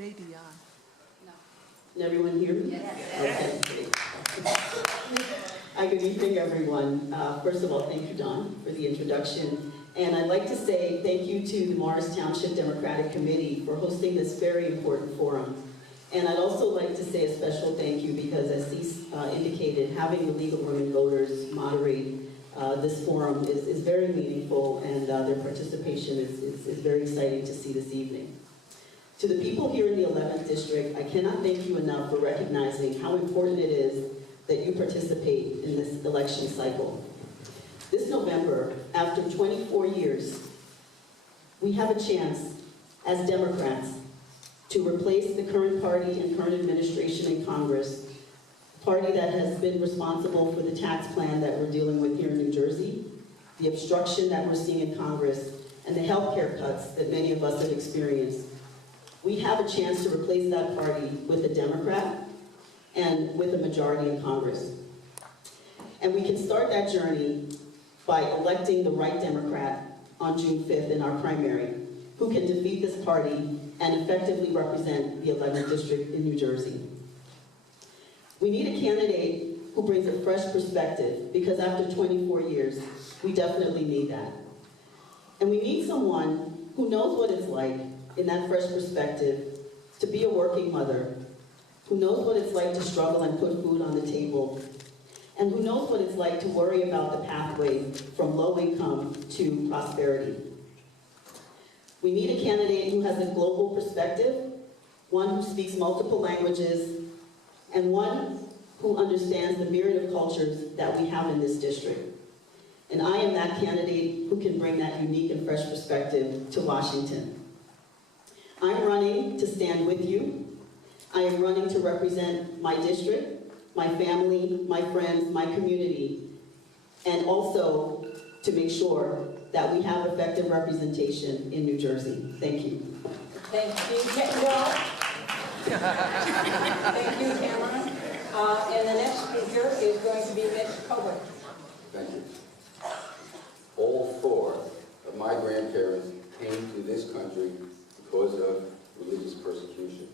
Maybe on. Can everyone hear me? Yes. Okay. Hi, good evening, everyone. First of all, thank you, Dawn, for the introduction. And I'd like to say thank you to the Morris Township Democratic Committee for hosting this very important forum. And I'd also like to say a special thank you because, as Dist indicated, having the League of Women Voters moderate this forum is very meaningful, and their participation is very exciting to see this evening. To the people here in the 11th District, I cannot thank you enough for recognizing how important it is that you participate in this election cycle. This November, after 24 years, we have a chance as Democrats to replace the current party and current administration in Congress, a party that has been responsible for the tax plan that we're dealing with here in New Jersey, the obstruction that we're seeing in Congress, and the health care cuts that many of us have experienced. We have a chance to replace that party with a Democrat and with a majority in Congress. And we can start that journey by electing the right Democrat on June 5th in our primary, who can defeat this party and effectively represent the 11th District in New Jersey. We need a candidate who brings a fresh perspective, because after 24 years, we definitely need that. And we need someone who knows what it's like, in that fresh perspective, to be a working mother, who knows what it's like to struggle and put food on the table, and who knows what it's like to worry about the pathway from low income to prosperity. We need a candidate who has a global perspective, one who speaks multiple languages, and one who understands the myriad of cultures that we have in this district. And I am that candidate who can bring that unique and fresh perspective to Washington. I'm running to stand with you. I am running to represent my district, my family, my friends, my community, and also to make sure that we have effective representation in New Jersey. Thank you. Thank you, Thank you, Cameron. And the next speaker is going to be Mitch Coburn. Thank you. All four of my grandparents came to this country because of religious persecution.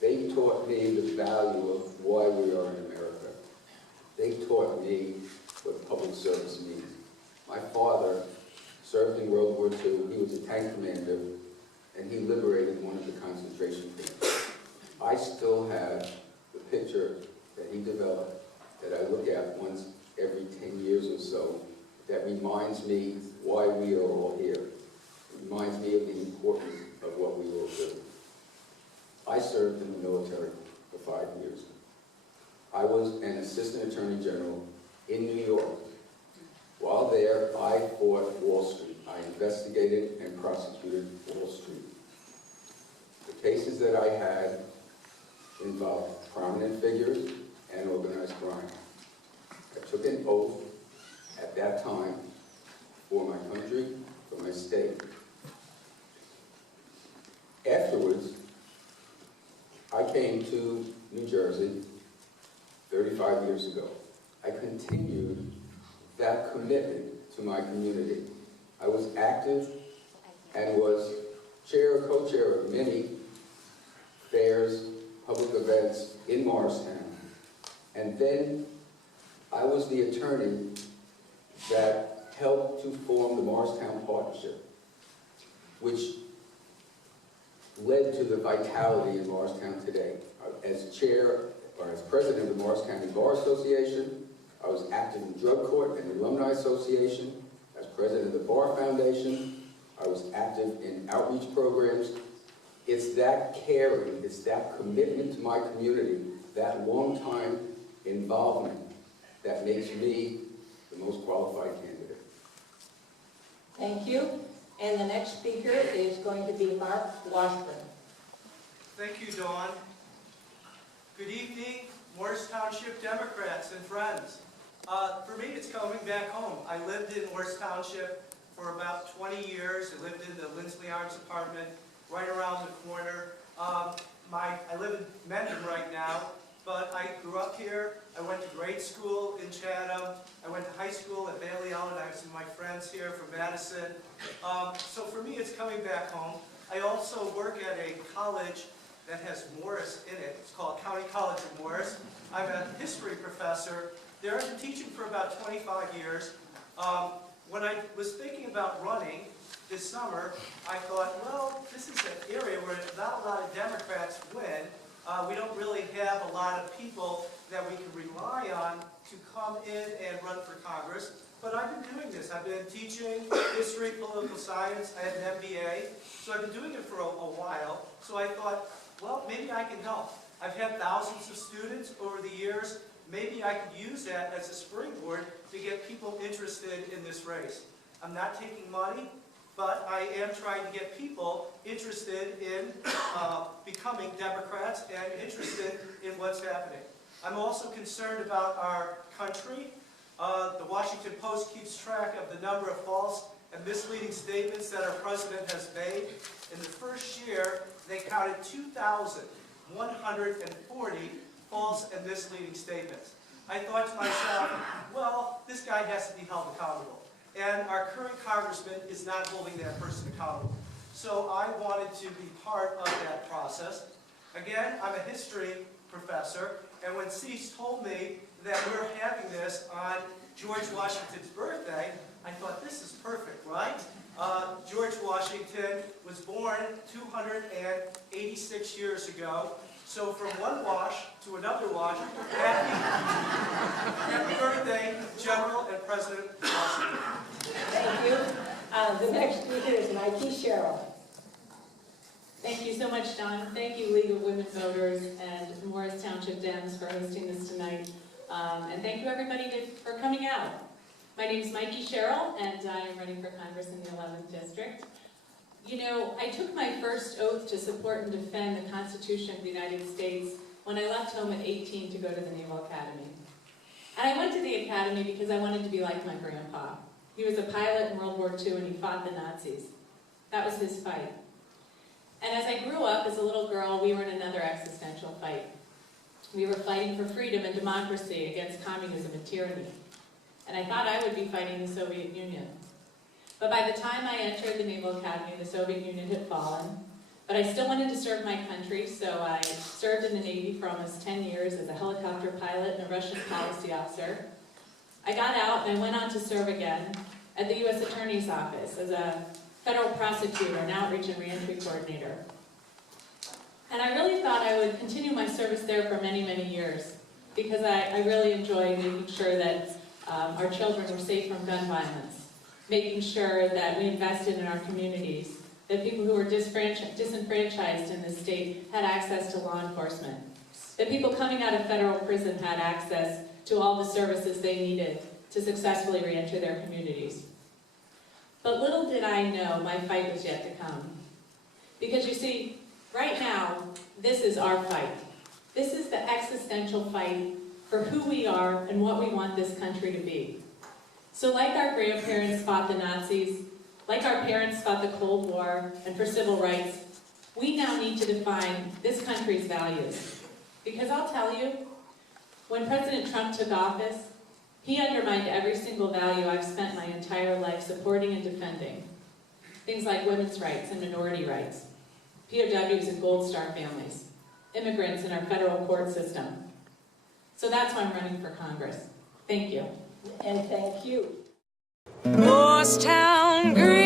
They taught me the value of why we are in America. They taught me what public service means. My father served in World War II. He was a tank commander, and he liberated one of the concentration camps. I still have the picture that he developed that I look at once every 10 years or so that reminds me why we are all here. It reminds me of the importance of what we will do. I served in the military for 5 years. I was an assistant attorney general in New York. While there, I fought Wall Street. I investigated and prosecuted Wall Street. The cases that I had involved prominent figures and organized crime. I took an oath at that time for my country, for my state. Afterwards, I came to New Jersey 35 years ago. I continued that commitment to my community. I was active and was chair, co-chair of many fairs, public events in Morristown. And then I was the attorney that helped to form the Morristown Partnership, which led to the vitality in Morristown today. As chair, or as president of the Morris County Bar Association, I was active in drug court and the Alumni Association. As president of the Bar Foundation, I was active in outreach programs. It's that caring, it's that commitment to my community, that long-time involvement that makes me the most qualified candidate. Thank you. And the next speaker is going to be Mark Washburn. Thank you, Dawn. Good evening, Morris Township Democrats and friends. For me, it's coming back home. I lived in Morris Township for about 20 years. I lived in the Lindsley Arms Apartment right around the corner. I live in Mendon right now, but I grew up here. I went to grade school in Chatham. I went to high school at Bailey Ellen. I have some of my friends here from Madison. So for me, it's coming back home. I also work at a college that has Morris in it. It's called County College of Morris. I'm a history professor there. I've been teaching for about 25 years. When I was thinking about running this summer, I thought, well, this is an area where not a lot of Democrats win. We don't really have a lot of people that we can rely on to come in and run for Congress. But I've been doing this. I've been teaching history, political science. I have an MBA. So I've been doing it for a while. So I thought, well, maybe I can help. I've had thousands of students over the years. Maybe I could use that as a springboard to get people interested in this race. I'm not taking money, but I am trying to get people interested in becoming Democrats and interested in what's happening. I'm also concerned about our country. The Washington Post keeps track of the number of false and misleading statements that our president has made. In the first year, they counted 2,140 false and misleading statements. I thought to myself, well, this guy has to be held accountable. And our current congressman is not holding that person accountable. So I wanted to be part of that process. Again, I'm a history professor, and when Cease told me that we're having this on George Washington's birthday, I thought, this is perfect, right? George Washington was born 286 years ago. So from one wash to another wash, happy birthday, General and President Washington. Thank you. The next speaker is Mikey Sherrill. Thank you so much, Don. Thank you, League of Women Voters and Morris Township Dems for hosting this tonight. And thank you, everybody, for coming out. My name is Mikey Sherrill, and I am running for Congress in the 11th District. You know, I took my first oath to support and defend the Constitution of the United States when I left home at 18 to go to the Naval Academy. And I went to the academy because I wanted to be like my grandpa. He was a pilot in World War II, and he fought the Nazis. That was his fight. And as I grew up as a little girl, we were in another existential fight. We were fighting for freedom and democracy against communism and tyranny. And I thought I would be fighting the Soviet Union. But by the time I entered the Naval Academy, the Soviet Union had fallen. But I still wanted to serve my country, so I served in the Navy for almost 10 years as a helicopter pilot and a Russian policy officer. I got out and I went on to serve again at the U.S. Attorney's Office as a federal prosecutor and outreach and reentry coordinator. And I really thought I would continue my service there for many, many years because I really enjoyed making sure that our children were safe from gun violence, making sure that we invested in our communities, that people who were disenfranchised in the state had access to law enforcement, that people coming out of federal prison had access to all the services they needed to successfully reenter their communities. But little did I know my fight was yet to come. Because you see, right now, this is our fight. This is the existential fight for who we are and what we want this country to be. So like our grandparents fought the Nazis, like our parents fought the Cold War and for civil rights, we now need to define this country's values. Because I'll tell you, when President Trump took office, he undermined every single value I've spent my entire life supporting and defending. Things like women's rights and minority rights, POWs and Gold Star families, immigrants in our federal court system. So that's why I'm running for Congress. Thank you. And thank you. Morristown Green.